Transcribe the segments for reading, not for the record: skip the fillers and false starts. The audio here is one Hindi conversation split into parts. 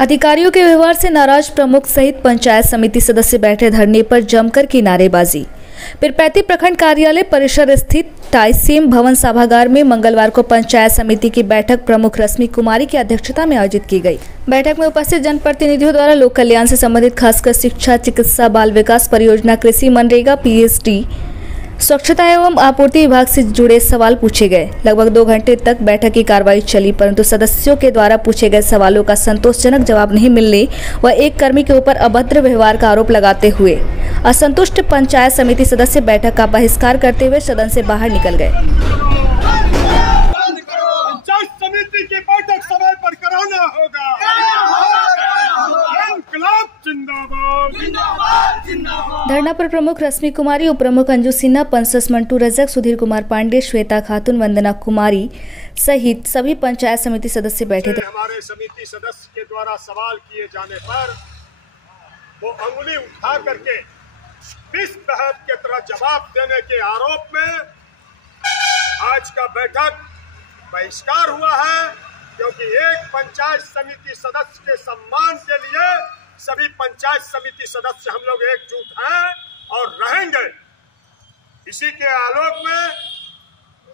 अधिकारियों के व्यवहार से नाराज प्रमुख सहित पंचायत समिति सदस्य बैठे धरने पर जमकर की नारेबाजी। पीरपैंती प्रखंड कार्यालय परिसर स्थित टाइसेम भवन सभागार में मंगलवार को पंचायत समिति की बैठक प्रमुख रश्मि कुमारी की अध्यक्षता में आयोजित की गई। बैठक में उपस्थित जनप्रतिनिधियों द्वारा लोक कल्याण से संबंधित खासकर शिक्षा, चिकित्सा, बाल विकास परियोजना, कृषि, मनरेगा, पीएचडी, स्वच्छता एवं आपूर्ति विभाग से जुड़े सवाल पूछे गए। लगभग 2 घंटे तक बैठक की कार्रवाई चली, परंतु सदस्यों के द्वारा पूछे गए सवालों का संतोषजनक जवाब नहीं मिलने व एक कर्मी के ऊपर अभद्र व्यवहार का आरोप लगाते हुए असंतुष्ट पंचायत समिति सदस्य बैठक का बहिष्कार करते हुए सदन से बाहर निकल गए। पंचायत समिति की बैठक समय पर कराना होगा। धरना पर प्रमुख रश्मि कुमारी, उप प्रमुख अंजू सिन्हा, पंसस मंटू रजक, सुधीर कुमार पांडे, श्वेता खातून, वंदना कुमारी सहित सभी पंचायत समिति सदस्य बैठे थे। हमारे समिति सदस्य के द्वारा सवाल किए जाने पर वो अंगुली उठा करके विष बहस के तरह जवाब देने के आरोप में आज का बैठक बहिष्कार हुआ है, क्योंकि एक पंचायत समिति सदस्य के सम्मान के लिए सभी पंचायत समिति सदस्य हम लोग एकजुट हैं और रहेंगे। इसी के आलोक में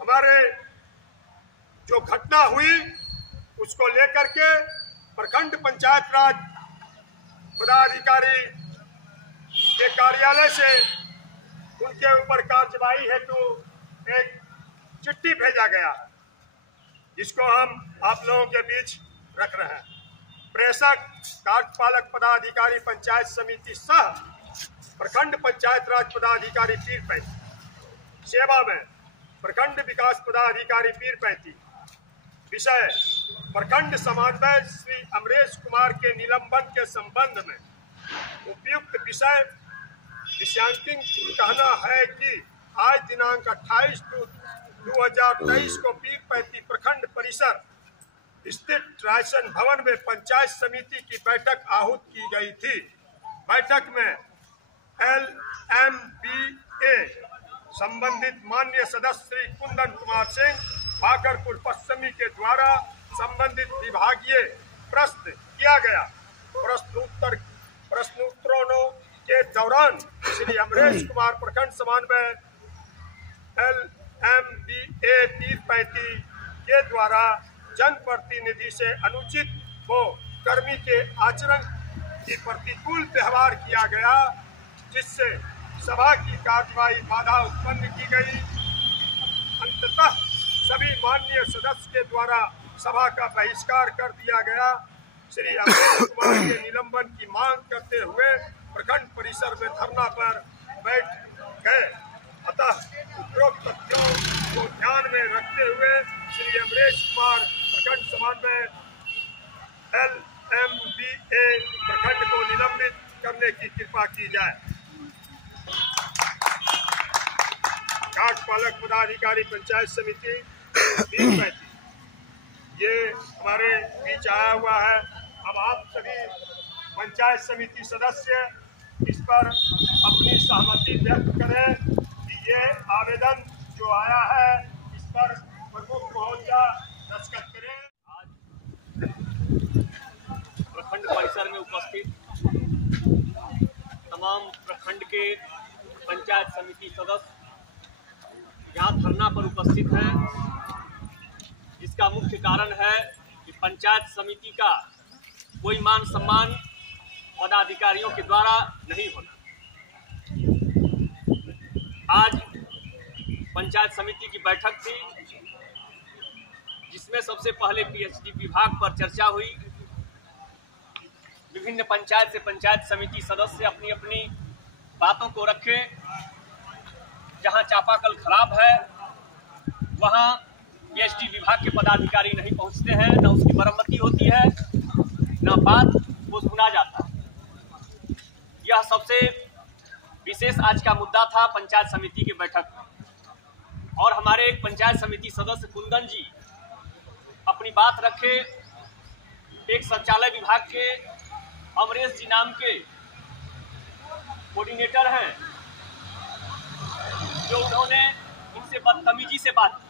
हमारे जो घटना हुई उसको लेकर के प्रखंड पंचायत राज पदाधिकारी के कार्यालय से उनके ऊपर कार्रवाई हेतु एक चिट्ठी भेजा गया, जिसको हम आप लोगों के बीच रख रहे हैं। प्रेषक कार्यपालक पदाधिकारी पंचायत समिति सह प्रखंड पंचायत राज पदाधिकारी पीरपैंती, सेवा में प्रखंड विकास पदाधिकारी पीरपैंती। विषय प्रखंड समन्वय श्री अमरेश कुमार के निलंबन के संबंध में उपयुक्त विषय विषयांकित कहना है कि आज दिनांक 28 जून 2023 को पीरपैंती प्रखंड परिसर स्थित टाइसेम भवन में पंचायत समिति की बैठक आहूत की गई थी। बैठक में LMBA संबंधित माननीय सदस्य श्री कुंदन कुमार सिंह बाकरपुर पश्चिमी के द्वारा संबंधित विभागीय प्रश्न किया गया। प्रश्नोत्तरों के दौरान श्री अमरेश कुमार प्रखंड समन्वय LMBA पीरपैंती के द्वारा जनप्रतिनिधि से अनुचित वो कर्मी के आचरण की प्रतिकूल व्यवहार किया गया, जिससे सभा की कार्यवाही बाधा उत्पन्न की गई। अंततः सभी माननीय सदस्य के द्वारा सभा का बहिष्कार कर दिया गया। श्री अमरेश कुमार के निलंबन की मांग करते हुए प्रखंड परिसर में धरना पर बैठ गए। अतः उपरोक्त तथ्यों को ध्यान में रखते हुए श्री अमरेश कुमार प्रखंड समन्वय LMBA प्रखंड को निलंबित करने की कृपा की जाए। कार्यपालक पदाधिकारी पंचायत समिति पीरपैंती, ये हमारे बीच आया हुआ है। अब आप सभी पंचायत समिति सदस्य इस पर अपनी सहमति व्यक्त करें कि ये आवेदन जो आया है इस पर प्रमुख महोदया दस्तखत करें। आज प्रखंड परिसर में उपस्थित तमाम प्रखंड के पंचायत समिति सदस्य यहाँ धरना पर उपस्थित हैं। इसका मुख्य कारण है कि पंचायत समिति का कोई मान सम्मान पदाधिकारियों के द्वारा नहीं होना। आज पंचायत समिति की बैठक थी, जिसमें सबसे पहले पीएचडी विभाग पर चर्चा हुई। विभिन्न पंचायत से पंचायत समिति सदस्य अपनी अपनी बातों को रखे। जहां चापाकल खराब है वहां पीएचडी विभाग के पदाधिकारी नहीं पहुंचते हैं, न उसकी मरम्मती होती है, न बात को सुना जाता है। यह सबसे विशेष आज का मुद्दा था पंचायत समिति की बैठक में। और हमारे एक पंचायत समिति सदस्य कुंदन जी अपनी बात रखे। एक शौचालय विभाग के अमरेश जी नाम के कोऑर्डिनेटर हैं, जो उन्होंने इनसे बदतमीजी से बात की।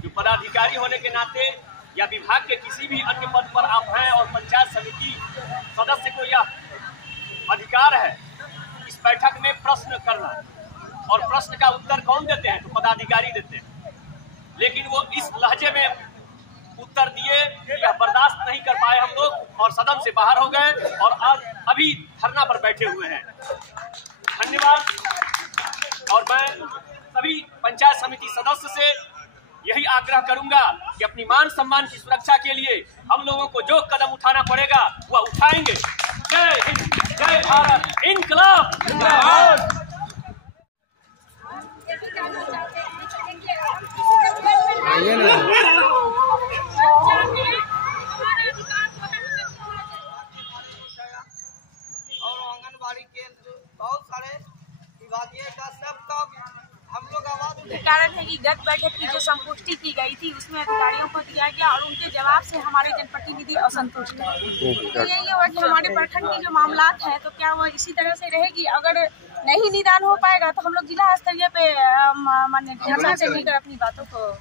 जो पदाधिकारी होने के नाते या विभाग के किसी भी अन्य पद पर आप हैं और पंचायत समिति सदस्य को यह अधिकार है इस बैठक में प्रश्न करना, और प्रश्न का उत्तर कौन देते हैं? तो पदाधिकारी देते हैं। लेकिन वो इस लहजे में उत्तर दिए, यह बर्दाश्त नहीं कर पाए हम लोग और सदन से बाहर हो गए और आज अभी धरना पर बैठे हुए हैं। धन्यवाद। और मैं सभी पंचायत समिति सदस्य से यही आग्रह करूंगा कि अपनी मान सम्मान की सुरक्षा के लिए हम लोगों को जो कदम उठाना पड़ेगा वह उठाएंगे। जय हिंद, जय भारत, इनकलाब जिंदाबाद। और आंगनबाड़ी केंद्र बहुत सारे विभागीय का सबका हम लोग आवाज उठाए। कारण है कि गत बैठक की जो संपुष्टि की गई थी उसमें अधिकारियों को दिया गया और उनके जवाब से हमारे जनप्रतिनिधि असंतुष्ट है। तो ये हुआ कि हमारे प्रखंड की जो मामलात है तो क्या वो इसी तरह से रहेगी? अगर नहीं निदान हो पाएगा तो हम लोग जिला स्तरीय पे माननीय धरना से मिलकर अपनी बातों को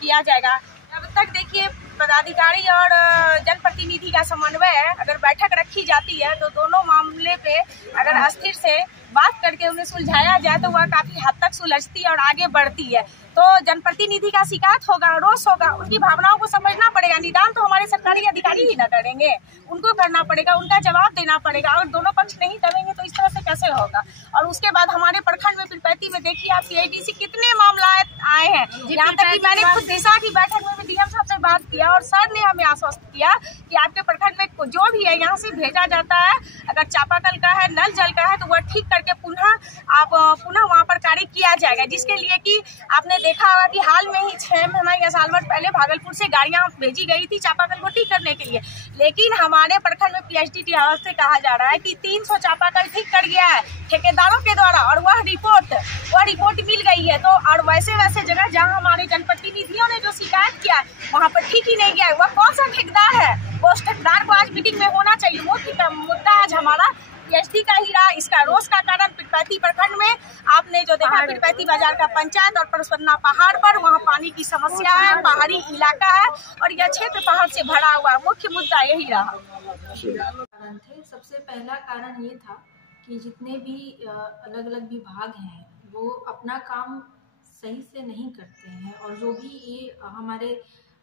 किया जाएगा। अब तक देखिए पदाधिकारी और जनप्रतिनिधि का समन्वय अगर बैठक रखी जाती है तो दोनों मामले पे अगर अस्थिर से बात करके उन्हें सुलझाया जाए तो वह काफी हद तक सुलझती है और आगे बढ़ती है। तो जनप्रतिनिधि का शिकायत होगा, रोष होगा, उनकी भावनाओं को समझना पड़ेगा। निदान तो हमारे सरकारी अधिकारी ही न करेंगे, उनको करना पड़ेगा, उनका जवाब देना पड़ेगा। और दोनों पक्ष नहीं करेंगे तो इस तरह से कैसे होगा? और उसके बाद हमारे प्रखंड में पीरपैती में देखिए आप CIDC कितने मामला आए हैं। यहाँ तक कि मैंने खुद दिशा की बैठक में भी DM साहब से बात किया और सर ने हमें आश्वस्त किया कि आपके प्रखंड में जो भी है यहाँ से भेजा जाता है, अगर चापाकल का है, नल जल का है तो वह ठीक करके पुनः वहाँ पर कार्य किया जाएगा। जिसके लिए कि आपने देखा होगा कि हाल में ही 6 महीना या साल भर पहले भागलपुर से गाड़ियां भेजी गई थी चापाकल को ठीक करने के लिए। लेकिन हमारे प्रखंड में PSDT हाउस से कहा जा रहा है कि 300 चापाकल ठीक कर गया है ठेकेदारों के द्वारा और वह रिपोर्ट मिल गई है। तो और वैसे जगह जहां हमारे जनप्रतिनिधियों ने जो शिकायत किया है वहां पर ठीक ही नहीं गया है। वह कौन सा ठेकेदार है? वो उस ठेकेदार को आज मीटिंग में होना चाहिए। वो मुद्दा आज हमारा PSD का ही रहा। इसका रोष का कारण पीरपैती प्रखंड में आपने जो देखा पीरपैती बाजार का पंचायत और परसपन्ना पहाड़ पर वहाँ पानी की समस्या है, पहाड़ी इलाका है और यह क्षेत्र पहाड़ से भरा हुआ है। मुख्य मुद्दा यही रहा। कारण थे। सबसे पहला कारण ये था कि जितने भी अलग अलग विभाग हैं वो अपना काम सही से नहीं करते हैं और जो भी ये हमारे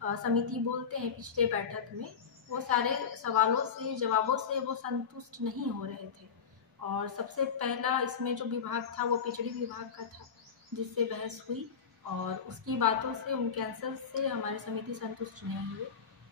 समिति बोलते हैं पिछले बैठक में वो सारे सवालों से जवाबों से वो संतुष्ट नहीं हो रहे थे। और सबसे पहला इसमें जो विभाग था वो पिछड़ी विभाग का था जिससे बहस हुई और उसकी बातों से उनके आंसर से हमारे समिति संतुष्ट नहीं हुए।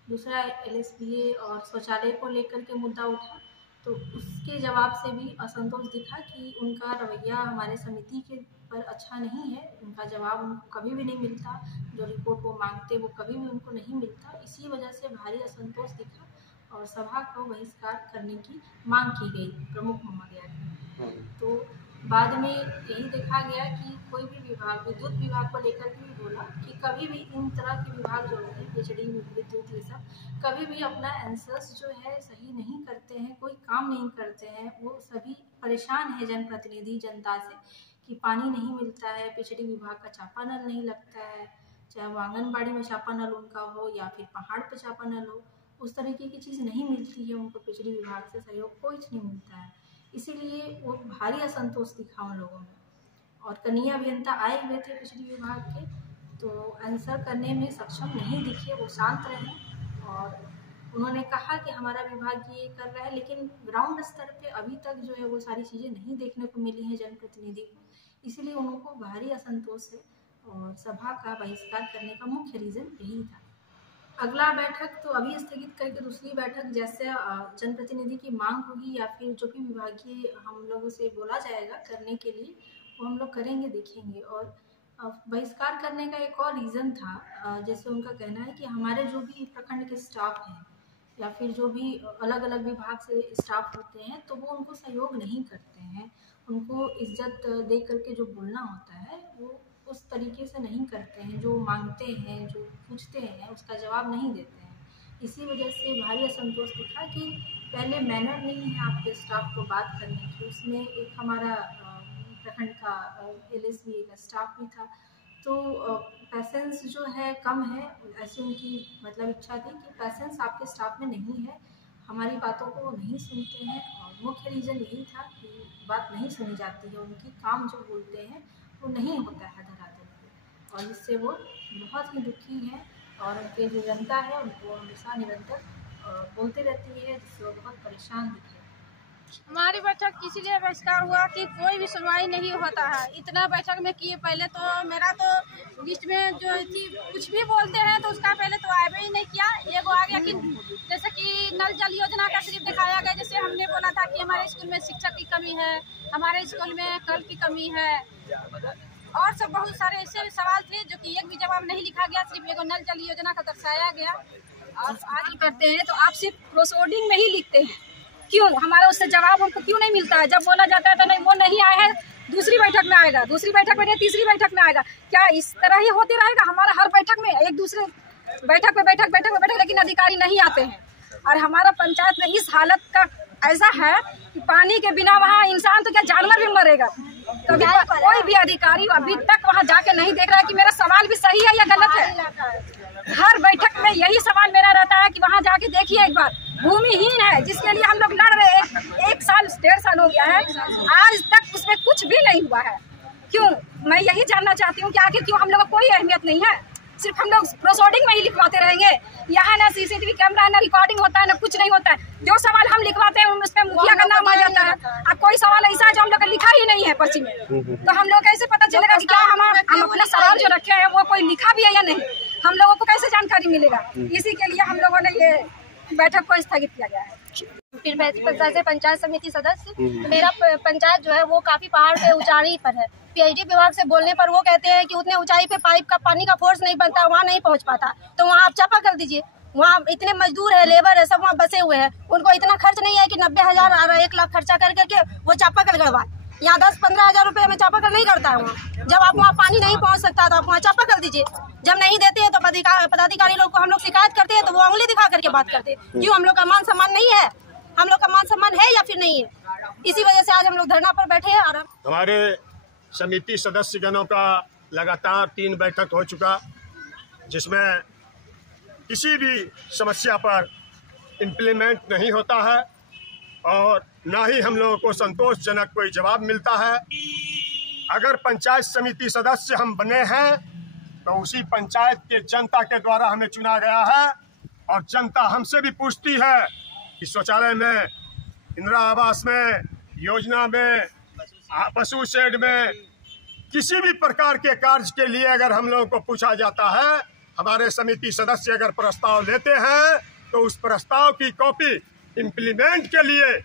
दूसरा LSBA और शौचालय को लेकर के मुद्दा उठा तो उसके जवाब से भी असंतोष दिखा कि उनका रवैया हमारे समिति के पर अच्छा नहीं है। उनका जवाब उनको कभी भी नहीं मिलता, जो रिपोर्ट वो मांगते वो कभी भी उनको नहीं मिलता। इसी वजह से भारी असंतोष दिखा और सभा को बहिष्कार करने की मांग की गई प्रमुख महोदया की। तो बाद में यही देखा गया कि कोई भी विभाग विद्युत विभाग को लेकर भी बोला कि कभी भी इन तरह के विभाग जो होते हैं बिजली विद्युत ये सब कभी भी अपना आंसर्स जो है सही नहीं करते हैं, कोई काम नहीं करते हैं। वो सभी परेशान है जनप्रतिनिधि जनता से कि पानी नहीं मिलता है, पिछड़ी विभाग का चापा नल नहीं लगता है, चाहे वो आंगनबाड़ी में चापा नल उनका हो या फिर पहाड़ पर चापा नल हो, उस तरीके की चीज़ नहीं मिलती है उनको। पिछड़ी विभाग से सहयोग कोई नहीं मिलता है, इसीलिए वो भारी असंतोष दिखा उन लोगों में। और कनीय अभियंता आए हुए थे पिछड़ी विभाग के तो आंसर करने में सक्षम नहीं दिखे, वो शांत रहे और उन्होंने कहा कि हमारा विभाग ये कर रहा है, लेकिन ग्राउंड स्तर पे अभी तक जो है वो सारी चीज़ें नहीं देखने को मिली हैं जनप्रतिनिधि को, इसीलिए उनको भारी असंतोष है और सभा का बहिष्कार करने का मुख्य रीज़न यही था। अगला बैठक तो अभी स्थगित करके दूसरी बैठक जैसे जनप्रतिनिधि की मांग होगी या फिर जो भी विभागीय हम लोगों से बोला जाएगा करने के लिए वो हम लोग करेंगे, देखेंगे। और बहिष्कार करने का एक और रीज़न था, जैसे उनका कहना है कि हमारे जो भी प्रखंड के स्टाफ हैं या फिर जो भी अलग अलग विभाग से स्टाफ होते हैं तो वो उनको सहयोग नहीं करते हैं, उनको इज्जत दे करके जो बोलना होता है वो उस तरीके से नहीं करते हैं, जो मांगते हैं जो पूछते हैं उसका जवाब नहीं देते हैं। इसी वजह से भारी असंतोष दिखा कि पहले मैनर नहीं है आपके स्टाफ को बात करने की। उसमें एक हमारा प्रखंड का LSBA का स्टाफ भी था तो पैसेंस जो है कम है, ऐसी उनकी मतलब इच्छा थी कि पैसेंस आपके स्टाफ में नहीं है, हमारी बातों को नहीं सुनते हैं। और मुख्य रीज़न यही था कि बात नहीं सुनी जाती है, उनकी काम जो बोलते हैं वो नहीं होता है धरातल पे, और इससे वो बहुत ही दुखी हैं। और उनके जो जनता है उनको हमेशा निरंतर बोलते रहती है, जिससे वो बहुत परेशान दिखे। हमारी बैठक इसीलिए बहिष्कार हुआ कि कोई भी सुनवाई नहीं होता है। इतना बैठक में किए, पहले तो मेरा तो लिस्ट में जो थी कुछ भी बोलते हैं तो उसका पहले तो आया ही नहीं किया। एगो आ गया कि जैसे कि नल जल योजना का सिर्फ दिखाया गया, जैसे हमने बोला था कि हमारे स्कूल में शिक्षक की कमी है, हमारे स्कूल में कल की कमी है, और सब बहुत सारे ऐसे सवाल थे जो कि एक भी जवाब नहीं लिखा गया, सिर्फ एगो नल जल योजना का दर्शाया गया। आप आज करते हैं तो आप सिर्फ प्रोसीडिंग में ही लिखते हैं, क्यों? हमारा उससे जवाब हमको क्यों नहीं मिलता है? जब बोला जाता है तो नहीं, वो नहीं आया है, दूसरी बैठक में आएगा, दूसरी बैठक में नहीं, तीसरी बैठक में आएगा। क्या इस तरह ही होते रहेगा? हमारा हर बैठक में एक दूसरे बैठक पे बैठक, लेकिन अधिकारी नहीं आते हैं। और हमारा पंचायत में इस हालत का ऐसा है कि पानी के बिना वहाँ इंसान तो क्या जानवर भी मरेगा। कभी कोई भी अधिकारी अभी तक वहाँ जाके नहीं देख रहा है कि मेरा सवाल भी सही है या गलत है। हर बैठक में यही सवाल मेरा रहता है कि वहाँ जाके देखिए एक बार, भूमिहीन है जिसके लिए हम लोग लड़ रहे हैं, 1 साल 1.5 साल हो गया है, आज तक उसमें कुछ भी नहीं हुआ है। क्यों? मैं यही जानना चाहती हूँ कि आखिर क्यों हम लोग को कोई अहमियत नहीं है, सिर्फ हम लोग प्रोसीडिंग में ही लिखवाते रहेंगे। यहाँ ना CCTV कैमरा है, ना रिकॉर्डिंग होता है, ना कुछ नहीं होता है। जो सवाल हम लिखवाते हैं उसमें मुखिया का नाम आ जाता है। अब कोई सवाल ऐसा है जो हम लोग लिखा ही नहीं है पर्ची में, तो हम लोग कैसे पता चलेगा कि क्या हम अपना सवाल जो रखे हैं वो कोई लिखा भी है या नहीं? हम लोगों को कैसे जानकारी मिलेगा? इसी के लिए हम लोगों ने ये बैठक को स्थगित किया गया है। फिर पंचायत से पंचायत समिति सदस्य, मेरा पंचायत जो है वो काफी पहाड़ पे ऊंचाई पर है। PhD विभाग से बोलने पर वो कहते हैं कि उतने ऊंचाई पे पाइप का पानी का फोर्स नहीं बनता, वहाँ नहीं पहुँच पाता, तो वहाँ आप चापा कर दीजिए। वहाँ इतने मजदूर है, लेबर है, सब वहाँ बसे हुए हैं, उनको इतना खर्च नहीं है कि 90,000 और 1 लाख खर्चा करके वो चापा कर गड़वा। यहाँ 10-15 हजार रुपये में चापा कर नहीं करता है वहाँ। जब आप वहाँ पानी नहीं पहुँच सकता तो आप वहाँ चापा कर दीजिए। जब नहीं देते हैं तो पदाधिकारी लोग को हम लोग शिकायत करते हैं तो वो उंगली दिखा करके बात करते हैं। क्यों? हम लोग का मान सम्मान नहीं है? हम लोग का मान सम्मान है या फिर नहीं है? इसी वजह से आज हम लोग धरना पर बैठे हैं। और हमारे समिति सदस्यगणों का लगातार 3 बैठक हो चुका, जिसमें किसी भी समस्या पर इम्प्लीमेंट नहीं होता है और ना ही हम लोगों को संतोषजनक कोई जवाब मिलता है। अगर पंचायत समिति सदस्य हम बने हैं तो उसी पंचायत के जनता के द्वारा हमें चुना गया है, और जनता हमसे भी पूछती है कि शौचालय में, इंदिरा आवास में, योजना में, पशु शेड में, किसी भी प्रकार के कार्य के लिए अगर हम लोगों को पूछा जाता है, हमारे समिति सदस्य अगर प्रस्ताव लेते हैं तो उस प्रस्ताव की कॉपी इम्प्लीमेंट के लिए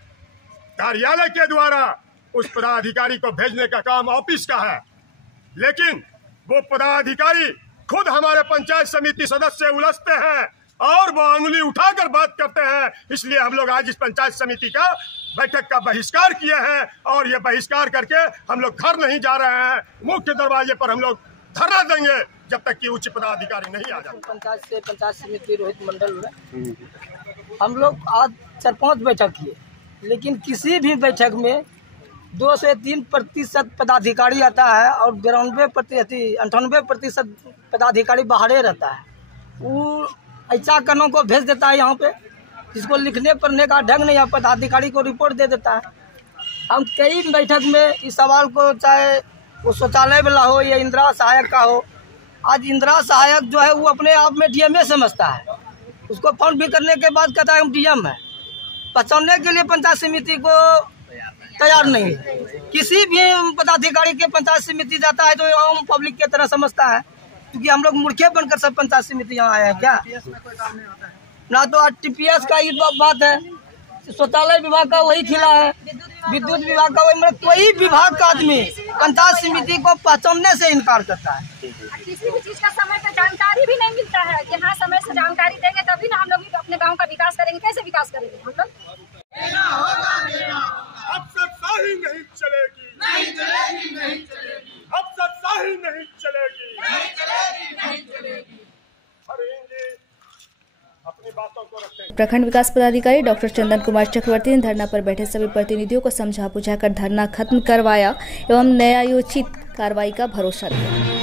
कार्यालय के द्वारा उस पदाधिकारी को भेजने का काम ऑफिस का है। लेकिन वो पदाधिकारी खुद हमारे पंचायत समिति सदस्य उलझते हैं और वो अंगुली उठाकर बात करते हैं। इसलिए हम लोग आज इस पंचायत समिति का बैठक का बहिष्कार किए हैं, और ये बहिष्कार करके हम लोग घर नहीं जा रहे हैं। मुख्य दरवाजे पर हम लोग धरना देंगे जब तक कि उच्च पदाधिकारी नहीं आ जाते। पंचायत समिति रोहित मंडल में हम लोग आज 4-5 बैठक किए, लेकिन किसी भी बैठक में 2 से 3% पदाधिकारी आता है और 98% पदाधिकारी बाहर रहता है। वो ऐसा कनों को भेज देता है यहाँ पे, जिसको लिखने पढ़ने का ढंग नहीं है, पदाधिकारी को रिपोर्ट दे देता है। हम कई बैठक में इस सवाल को, चाहे वो शौचालय वाला हो या इंदिरा सहायक का हो, आज इंदिरा सहायक जो है वो अपने आप में DMA समझता है, उसको फोन भी करने के बाद कहता है हम DM है। पहचानने के लिए पंचायत समिति को तैयार नहीं है। किसी भी पदाधिकारी के पंचायत समिति जाता है तो आम पब्लिक की तरह समझता है, क्योंकि हम लोग मूर्खे बनकर सब पंचायत समिति यहाँ आए हैं क्या? ना तो TPS का ये बात है, शौचालय विभाग का वही खिला है, विद्युत विभाग का वही, मतलब कोई विभाग का आदमी पंचायत समिति को पहचानने से इनकार करता है। किसी भी चीज का समय पर जानकारी भी नहीं मिलता है कि हाँ समय से जानकारी देंगे तभी ना हम लोग भी अपने गांव का विकास करेंगे। कैसे विकास करेंगे हम लोग? अब सत्ताही नहीं चलेगी, नहीं चलेगी, नहीं चलेगी। अब सत्ताही नहीं चलेगी, नहीं चलेगी, नहीं चलेगी। अपनी बातों को रखें। प्रखंड विकास पदाधिकारी डॉक्टर चंदन कुमार चक्रवर्ती ने धरना पर बैठे सभी प्रतिनिधियों को समझा बुझाकर धरना खत्म करवाया एवं न्यायोचित कार्रवाई का भरोसा दिया।